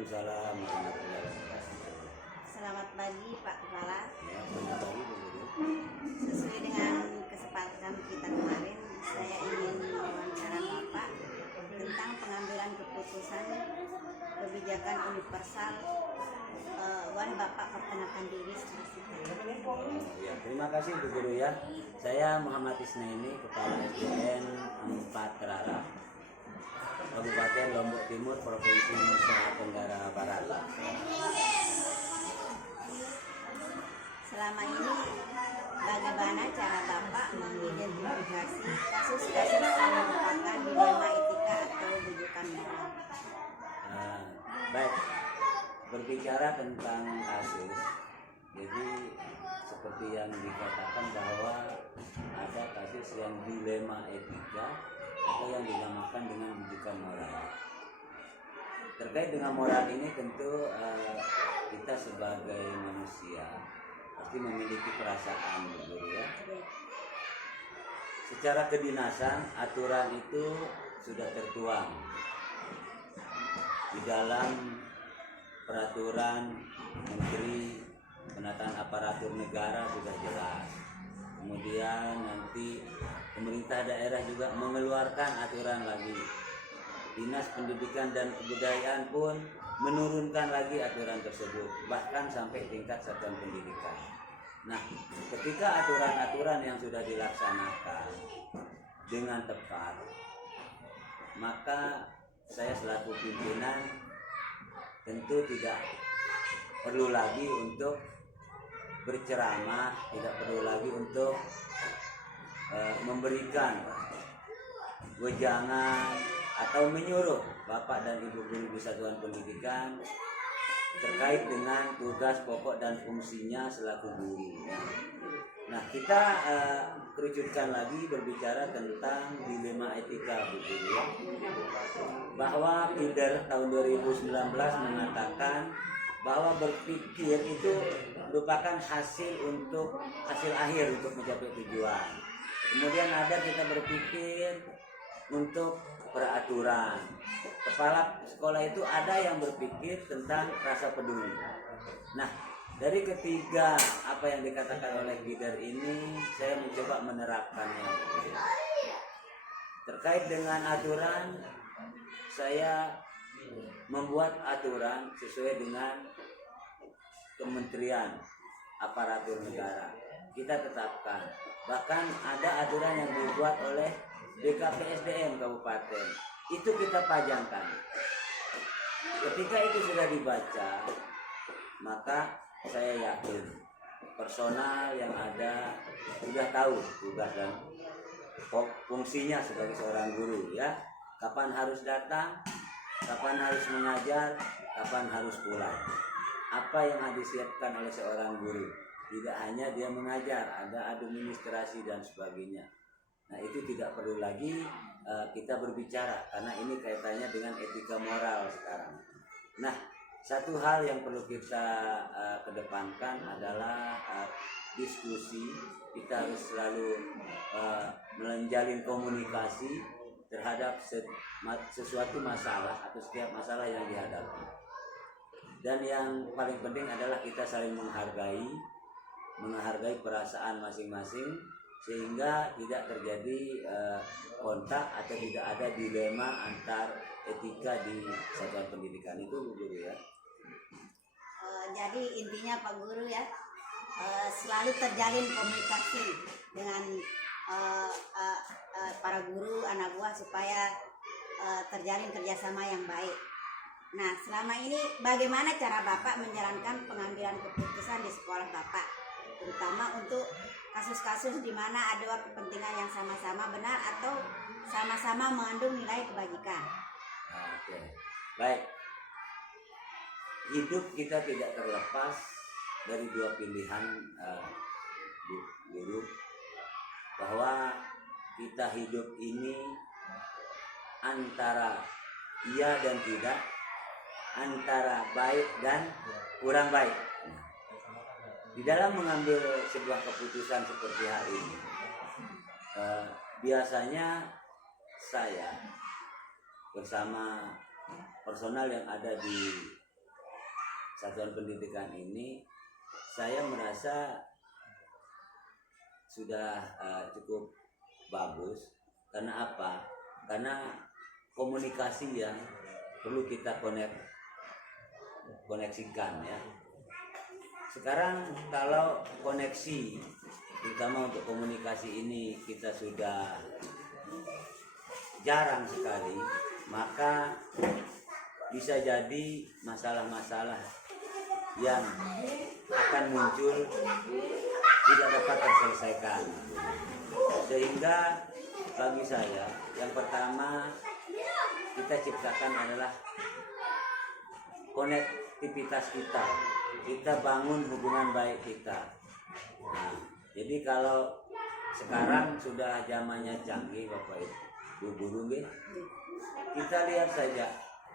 Waalaikumsalam warahmatullahi wabarakatuh. Selamat pagi Pak Kepala. Ya, selamat pagi Bu Guru. Sesuai dengan kesepakatan kita kemarin, saya ingin mewawancara Bapak tentang pengambilan keputusan kebijakan universal. Wan Bapak perkenalkan diri secara singkat. Ya, terima kasih Bu Guru ya. Saya Muhammad Isnaini, Kepala SDN 4 Terarah, Kabupaten Lombok Timur, Provinsi Nusa Tenggara Barat. Selama ini bagaimana cara Bapak mengidentifikasi kasus-kasus yang merupakan dilema etika atau rujukan moral? Baik, berbicara tentang kasus, jadi seperti yang dikatakan bahwa ada kasus yang dilema etika atau yang dinamakan dengan rujukan moral. Terkait dengan moral ini tentu kita sebagai manusia pasti memiliki perasaan, gitu ya. Secara kedinasan aturan itu sudah tertuang di dalam peraturan Menteri Penataan Aparatur Negara sudah jelas. Kemudian nanti pemerintah daerah juga mengeluarkan aturan lagi. Dinas Pendidikan dan Kebudayaan pun menurunkan lagi aturan tersebut, bahkan sampai tingkat satuan pendidikan. Nah, ketika aturan-aturan yang sudah dilaksanakan dengan tepat, maka saya selaku pimpinan tentu tidak perlu lagi untuk berceramah, tidak perlu lagi untuk memberikan wejangan atau menyuruh Bapak dan Ibu guru di satuan pendidikan terkait dengan tugas pokok dan fungsinya selaku guru. Nah, kita kerucutkan lagi berbicara tentang dilema etika, Bu Guru, bahwa PIDER tahun 2019 mengatakan bahwa berpikir itu merupakan hasil akhir untuk mencapai tujuan. Kemudian ada kita berpikir untuk peraturan. Kepala sekolah itu ada yang berpikir tentang rasa peduli. Nah, dari ketiga apa yang dikatakan oleh PIDER ini, saya mencoba menerapkannya. Terkait dengan aturan, saya membuat aturan sesuai dengan Kementerian Aparatur Negara. Kita tetapkan. Bahkan ada aturan yang dibuat oleh BKPSDM Kabupaten. Itu kita pajangkan. Ketika itu sudah dibaca, maka saya yakin personal yang ada sudah tahu tugas dan fungsinya sebagai seorang guru, ya. Kapan harus datang, kapan harus mengajar, kapan harus pulang. Apa yang harus disiapkan oleh seorang guru. Tidak hanya dia mengajar, ada administrasi dan sebagainya. Nah, itu tidak perlu lagi kita berbicara karena ini kaitannya dengan etika moral sekarang. Nah, satu hal yang perlu kita kedepankan adalah diskusi. Kita harus selalu menjalin komunikasi terhadap sesuatu masalah atau setiap masalah yang dihadapi. Dan yang paling penting adalah kita saling menghargai perasaan masing-masing sehingga tidak terjadi kontak atau tidak ada dilema antar etika di satuan pendidikan. Itu Bu Guru, ya. Jadi intinya Pak Guru, ya, selalu terjalin komunikasi dengan para guru, anak buah supaya terjalin kerjasama yang baik. Nah, selama ini bagaimana cara Bapak menjalankan pengambilan keputusan di sekolah Bapak, terutama untuk kasus-kasus di mana ada kepentingan yang sama-sama benar atau sama-sama mengandung nilai kebajikan? Oke, baik. Hidup kita tidak terlepas dari dua pilihan, guru, bahwa kita hidup ini antara iya dan tidak, antara baik dan kurang baik. Di dalam mengambil sebuah keputusan seperti hari ini, biasanya saya bersama personal yang ada di satuan pendidikan ini saya merasa sudah cukup bagus. Karena apa? Karena komunikasi yang perlu kita koneksikan ya. Sekarang kalau koneksi terutama untuk komunikasi ini kita sudah jarang sekali, maka bisa jadi masalah-masalah yang akan muncul tidak dapat terselesaikan. Sehingga bagi saya yang pertama kita ciptakan adalah konektivitas kita bangun hubungan baik kita. Nah, jadi kalau sekarang sudah zamannya canggih Bapak Ibu guru, kita lihat saja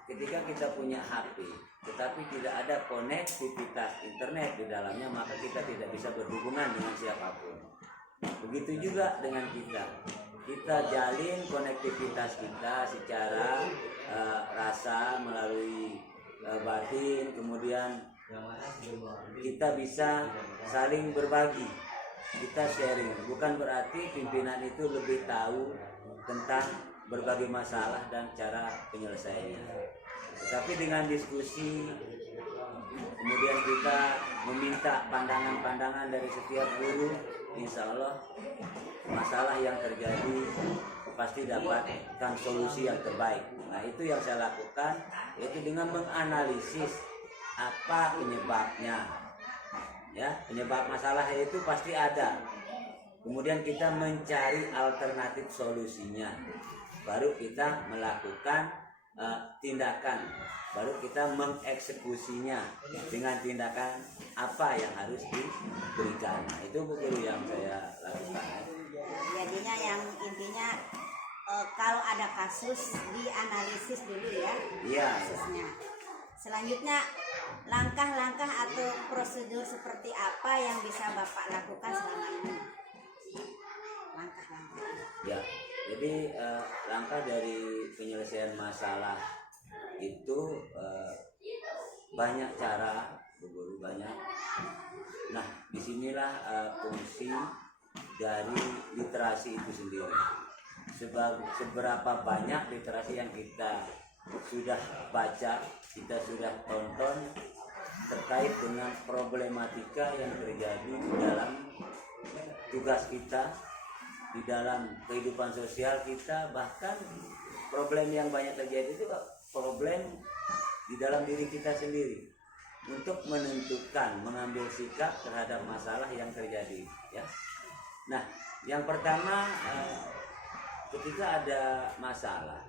ketika kita punya HP tetapi tidak ada konektivitas internet di dalamnya, maka kita tidak bisa berhubungan dengan siapapun. Begitu juga dengan kita jalin konektivitas kita secara rasa melalui batin, kemudian kita bisa saling berbagi, kita sharing. Bukan berarti pimpinan itu lebih tahu tentang berbagai masalah dan cara penyelesaiannya, tetapi dengan diskusi, kemudian kita meminta pandangan-pandangan dari setiap guru, insya Allah masalah yang terjadi pasti dapatkan solusi yang terbaik. Nah, itu yang saya lakukan, yaitu dengan menganalisis apa penyebabnya. Ya, penyebab masalah itu pasti ada. Kemudian kita mencari alternatif solusinya. Baru kita melakukan tindakan, baru kita mengeksekusinya dengan tindakan apa yang harus diberikan. Nah, itu Bu Guru yang saya lakukan. Jadinya yang intinya kalau ada kasus dianalisis dulu ya, Iya. kasusnya. Selanjutnya langkah-langkah atau prosedur seperti apa yang bisa Bapak lakukan selama ini? Langkah-langkah. Ya, jadi langkah dari penyelesaian masalah itu banyak cara, Bu Guru, banyak. Nah, disinilah fungsi dari literasi itu sendiri. Seberapa banyak literasi yang kita sudah baca, kita sudah tonton terkait dengan problematika yang terjadi di dalam tugas kita, di dalam kehidupan sosial kita, bahkan problem yang banyak terjadi itu problem di dalam diri kita sendiri, untuk menentukan, mengambil sikap terhadap masalah yang terjadi ya. Nah, yang pertama ketika ada masalah,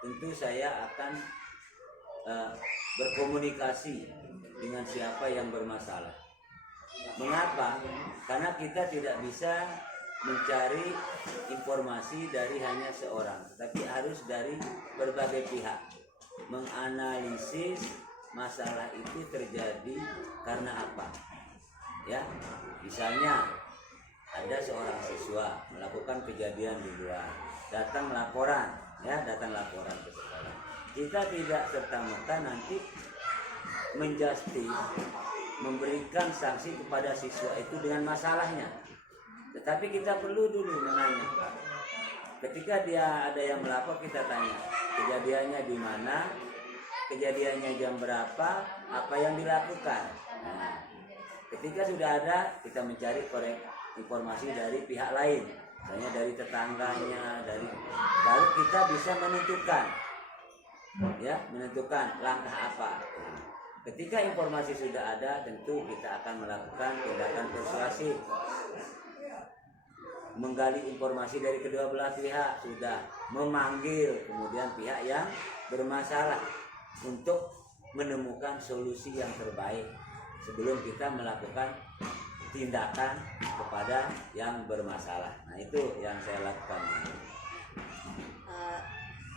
tentu saya akan berkomunikasi dengan siapa yang bermasalah. Mengapa? Karena kita tidak bisa mencari informasi dari hanya seorang, tetapi harus dari berbagai pihak. Menganalisis masalah itu terjadi karena apa? Ya, misalnya ada seorang siswa melakukan kejadian di luar, datang laporan ke sekolah. Kita tidak serta-merta nanti menjustis, memberikan sanksi kepada siswa itu dengan masalahnya, tetapi kita perlu dulu menanya. Ketika dia ada yang melapor, kita tanya kejadiannya di mana, kejadiannya jam berapa, apa yang dilakukan. Nah, ketika sudah ada, kita mencari informasi dari pihak lain, misalnya dari tetangganya, baru kita bisa menentukan langkah apa. Ketika informasi sudah ada, tentu kita akan melakukan tindakan persuasif, menggali informasi dari kedua belah pihak, sudah memanggil kemudian pihak yang bermasalah untuk menemukan solusi yang terbaik sebelum kita melakukan tindakan kepada yang bermasalah. Nah, itu yang saya lakukan.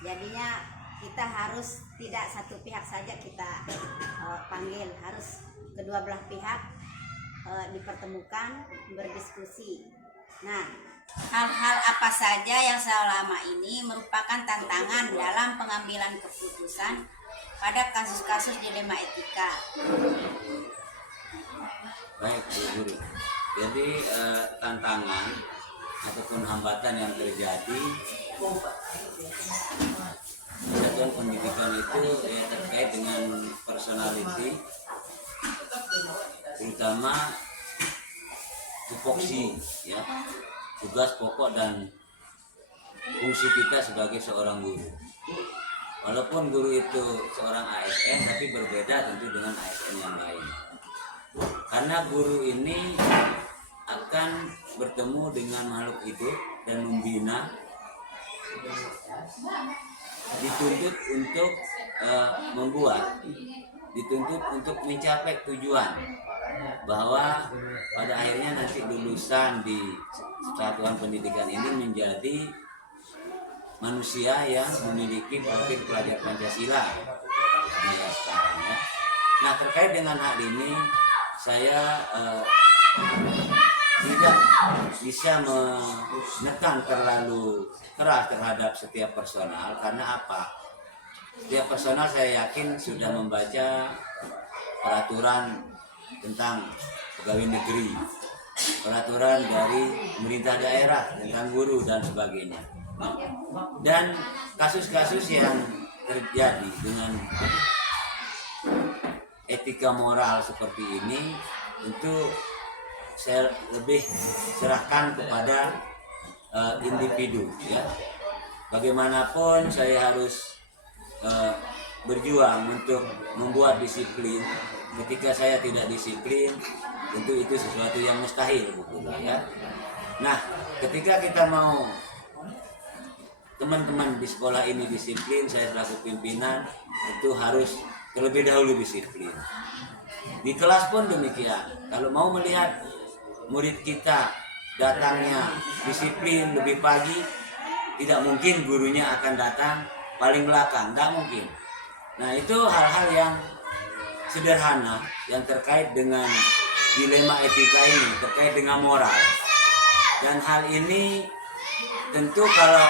Jadinya kita harus tidak satu pihak saja kita panggil, harus kedua belah pihak dipertemukan, berdiskusi. Nah, hal-hal apa saja yang selama ini merupakan tantangan dalam pengambilan keputusan pada kasus-kasus dilema etika. Baik, Bu Guru. Jadi tantangan ataupun hambatan yang terjadi di satuan pendidikan itu ya terkait dengan personality, terutama tupoksi, ya, tugas pokok dan fungsi kita sebagai seorang guru. Walaupun guru itu seorang ASN, tapi berbeda tentu dengan ASN yang lain. Karena guru ini akan bertemu dengan makhluk hidup dan membina, dituntut untuk dituntut untuk mencapai tujuan, bahwa pada akhirnya nanti lulusan di satuan pendidikan ini menjadi manusia yang memiliki profil pelajar Pancasila sekarang, ya. Nah, terkait dengan hal ini saya tidak bisa menekan terlalu keras terhadap setiap personal. Karena apa? Setiap personal saya yakin sudah membaca peraturan tentang pegawai negeri, peraturan dari pemerintah daerah tentang guru dan sebagainya. Dan kasus-kasus yang terjadi dengan etika moral seperti ini tentu saya lebih serahkan kepada individu, ya. Bagaimanapun saya harus berjuang untuk membuat disiplin. Ketika saya tidak disiplin, tentu itu sesuatu yang mustahil, ya. Nah, ketika kita mau teman-teman di sekolah ini disiplin, saya selaku pimpinan itu harus terlebih dahulu disiplin. Di kelas pun demikian. Kalau mau melihat murid kita datangnya disiplin lebih pagi, tidak mungkin gurunya akan datang paling belakang, tidak mungkin. Nah, itu hal-hal yang sederhana yang terkait dengan dilema etika ini, terkait dengan moral. Dan hal ini tentu kalau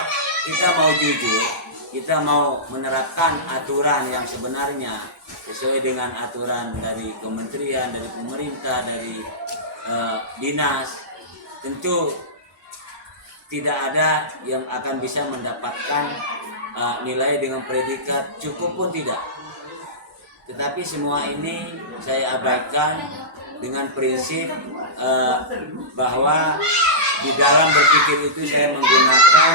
kita mau jujur, kita mau menerapkan aturan yang sebenarnya sesuai dengan aturan dari kementerian, dari pemerintah, dari dinas, tentu tidak ada yang akan bisa mendapatkan nilai dengan predikat cukup pun tidak. Tetapi semua ini saya abaikan dengan prinsip bahwa di dalam berpikir itu saya menggunakan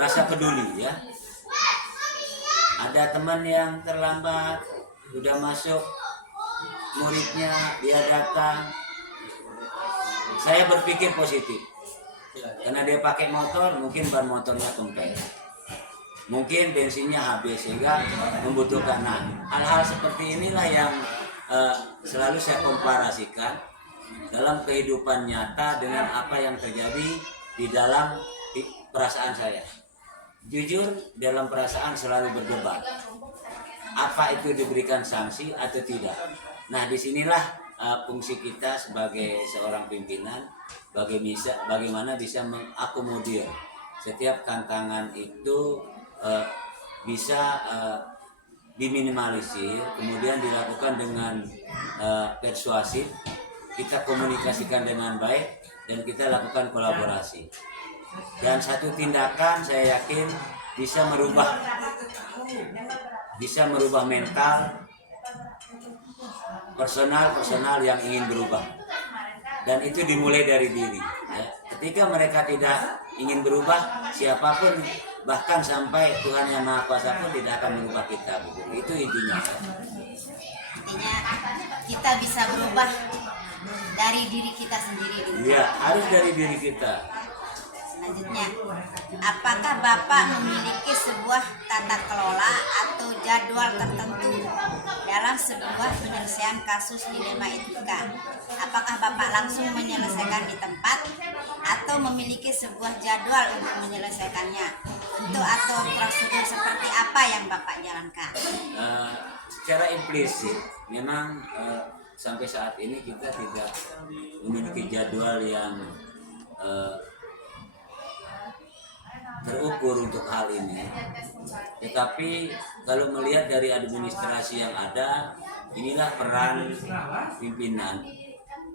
rasa peduli, ya. Ada teman yang terlambat, sudah masuk muridnya, dia datang, saya berpikir positif. Karena dia pakai motor, mungkin ban motornya kempes, mungkin bensinnya habis sehingga membutuhkan. Nah, hal-hal seperti inilah yang selalu saya komparasikan dalam kehidupan nyata dengan apa yang terjadi di dalam perasaan saya. Jujur, dalam perasaan selalu berdebat, apa itu diberikan sanksi atau tidak. Nah, disinilah fungsi kita sebagai seorang pimpinan, bagaimana bisa mengakomodir setiap tantangan itu bisa diminimalisir, kemudian dilakukan dengan persuasif, kita komunikasikan dengan baik, dan kita lakukan kolaborasi. Dan satu tindakan saya yakin bisa merubah mental personal yang ingin berubah. Dan itu dimulai dari diri, ya. Ketika mereka tidak ingin berubah, siapapun, bahkan sampai Tuhan Yang Maha Kuasa pun tidak akan merubah kita. Itu intinya. Intinya kita bisa berubah dari diri kita sendiri. Iya, harus dari diri kita. Selanjutnya, apakah Bapak memiliki sebuah tata kelola atau jadwal tertentu dalam sebuah penyelesaian kasus dilema etika? Apakah Bapak langsung menyelesaikan di tempat atau memiliki sebuah jadwal untuk menyelesaikannya? Itu atau prosedur seperti apa yang Bapak jalankan? Secara implisit, memang sampai saat ini kita tidak memiliki jadwal yang terukur untuk hal ini. Tetapi kalau melihat dari administrasi yang ada, inilah peran pimpinan.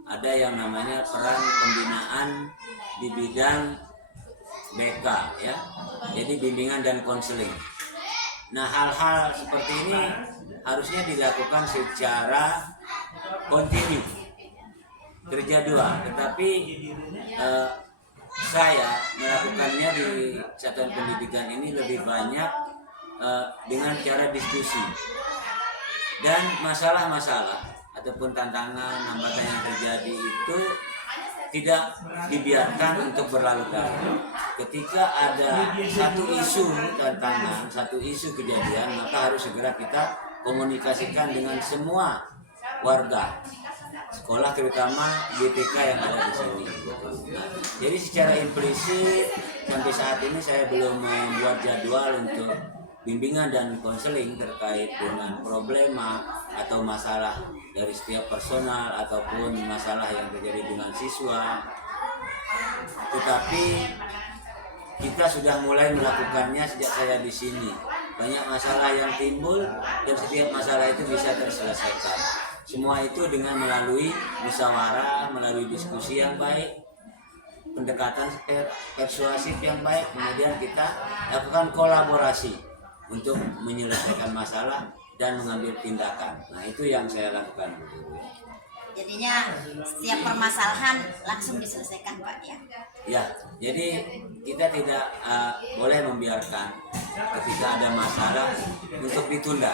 Ada yang namanya peran pembinaan di bidang BK, ya, jadi bimbingan dan konseling. Nah, hal-hal seperti ini harusnya dilakukan secara kontinu, terjadwal. Tetapi saya melakukannya di satuan pendidikan ini lebih banyak dengan cara diskusi, dan masalah-masalah ataupun tantangan hambatan yang terjadi itu tidak dibiarkan untuk berlarut-larut. Ketika ada satu isu tantangan, satu isu kejadian, maka harus segera kita komunikasikan dengan semua warga sekolah, terutama GTK yang ada di sini. Nah, jadi secara implisit sampai saat ini saya belum membuat jadwal untuk bimbingan dan konseling terkait dengan problema atau masalah dari setiap personal ataupun masalah yang terjadi dengan siswa. Tetapi kita sudah mulai melakukannya sejak saya di sini. Banyak masalah yang timbul dan setiap masalah itu bisa terselesaikan. Semua itu dengan melalui musyawarah, melalui diskusi yang baik, pendekatan persuasif yang baik, kemudian kita lakukan kolaborasi untuk menyelesaikan masalah dan mengambil tindakan. Nah, itu yang saya lakukan. Jadinya setiap permasalahan langsung diselesaikan, Pak, ya? Ya, jadi kita tidak boleh membiarkan ketika ada masalah untuk ditunda.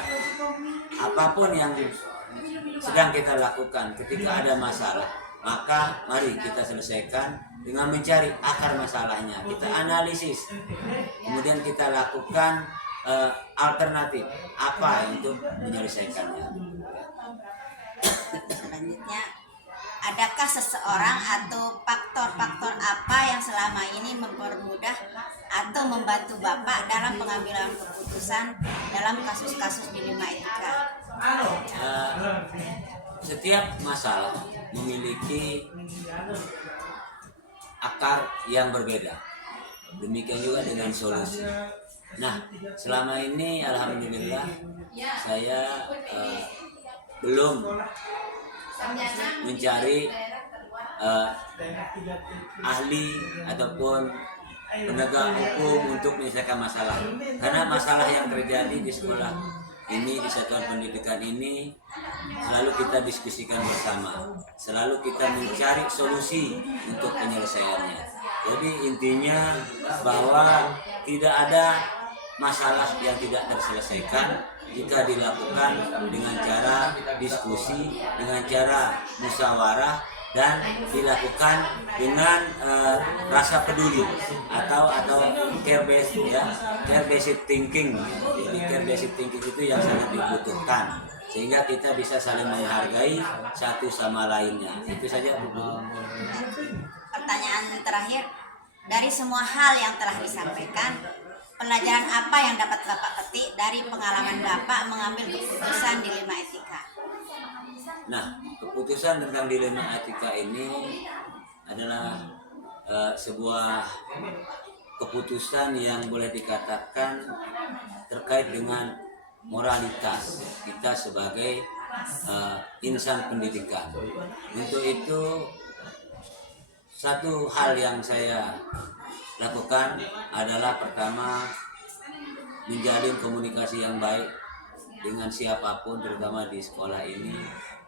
Apapun yang sedang kita lakukan ketika ada masalah, maka mari kita selesaikan dengan mencari akar masalahnya. Kita analisis, kemudian kita lakukan alternatif apa untuk menyelesaikannya. Selanjutnya, adakah seseorang atau faktor-faktor apa yang selama ini mempermudah atau membantu Bapak dalam pengambilan keputusan dalam kasus-kasus dilema etika? Setiap masalah memiliki akar yang berbeda. Demikian juga dengan solusi. Nah, selama ini alhamdulillah saya belum mencari ahli ataupun penegak hukum untuk menyelesaikan masalah. Karena masalah yang terjadi di sekolah ini, di satuan pendidikan ini, selalu kita diskusikan bersama, selalu kita mencari solusi untuk penyelesaiannya. Jadi intinya bahwa tidak ada masalah yang tidak terselesaikan jika dilakukan dengan cara diskusi, dengan cara musyawarah, dan dilakukan dengan rasa peduli atau care based, ya, care based thinking. Jadi care based thinking itu yang sangat dibutuhkan sehingga kita bisa saling menghargai satu sama lainnya. Itu saja, Bu. Pertanyaan terakhir, dari semua hal yang telah disampaikan, pelajaran apa yang dapat Bapak petik dari pengalaman Bapak mengambil keputusan dilema etika? Nah, keputusan tentang dilema etika ini adalah sebuah keputusan yang boleh dikatakan terkait dengan moralitas kita sebagai insan pendidikan. Untuk itu, satu hal yang saya lakukan adalah pertama, menjalin komunikasi yang baik dengan siapapun, terutama di sekolah ini,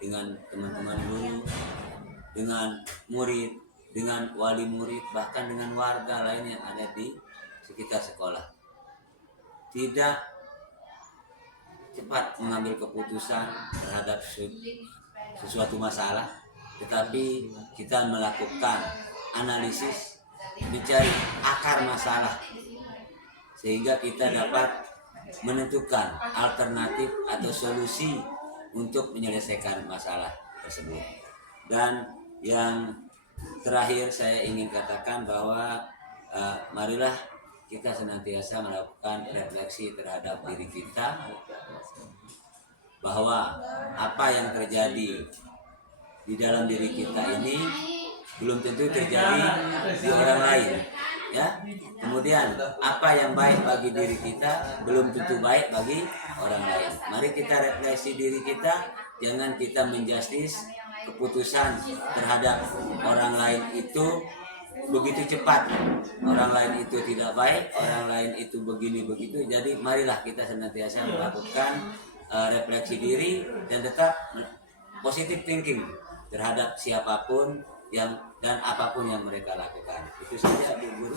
dengan teman-teman guru, dengan murid, dengan wali murid, bahkan dengan warga lain yang ada di sekitar sekolah. Tidak cepat mengambil keputusan terhadap sesuatu masalah, tetapi kita melakukan analisis, mencari akar masalah, sehingga kita dapat menentukan alternatif atau solusi untuk menyelesaikan masalah tersebut. Dan yang terakhir saya ingin katakan bahwa marilah kita senantiasa melakukan refleksi terhadap diri kita, bahwa apa yang terjadi di dalam diri kita ini belum tentu terjadi di orang lain. ya. Kemudian apa yang baik bagi diri kita belum tentu baik bagi orang lain. Mari kita refleksi diri kita, jangan kita menjustis keputusan terhadap orang lain itu begitu cepat. Orang lain itu tidak baik, orang lain itu begini begitu. Jadi marilah kita senantiasa melakukan refleksi diri dan tetap positive thinking terhadap siapapun yang dan apapun yang mereka lakukan. Itu saja Bu Guru.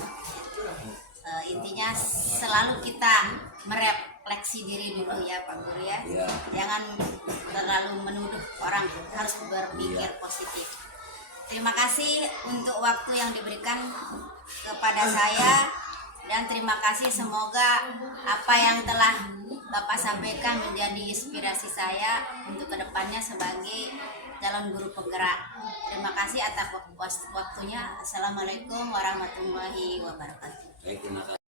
Intinya selalu kita merefleksi diri dulu ya Pak Guru ya. Ya. Jangan terlalu menuduh orang, harus berpikir positif. Terima kasih untuk waktu yang diberikan kepada saya, dan terima kasih, semoga apa yang telah Bapak sampaikan menjadi inspirasi saya untuk kedepannya sebagai calon guru penggerak. Terima kasih atas waktunya. Assalamualaikum warahmatullahi wabarakatuh. Baik, terima kasih.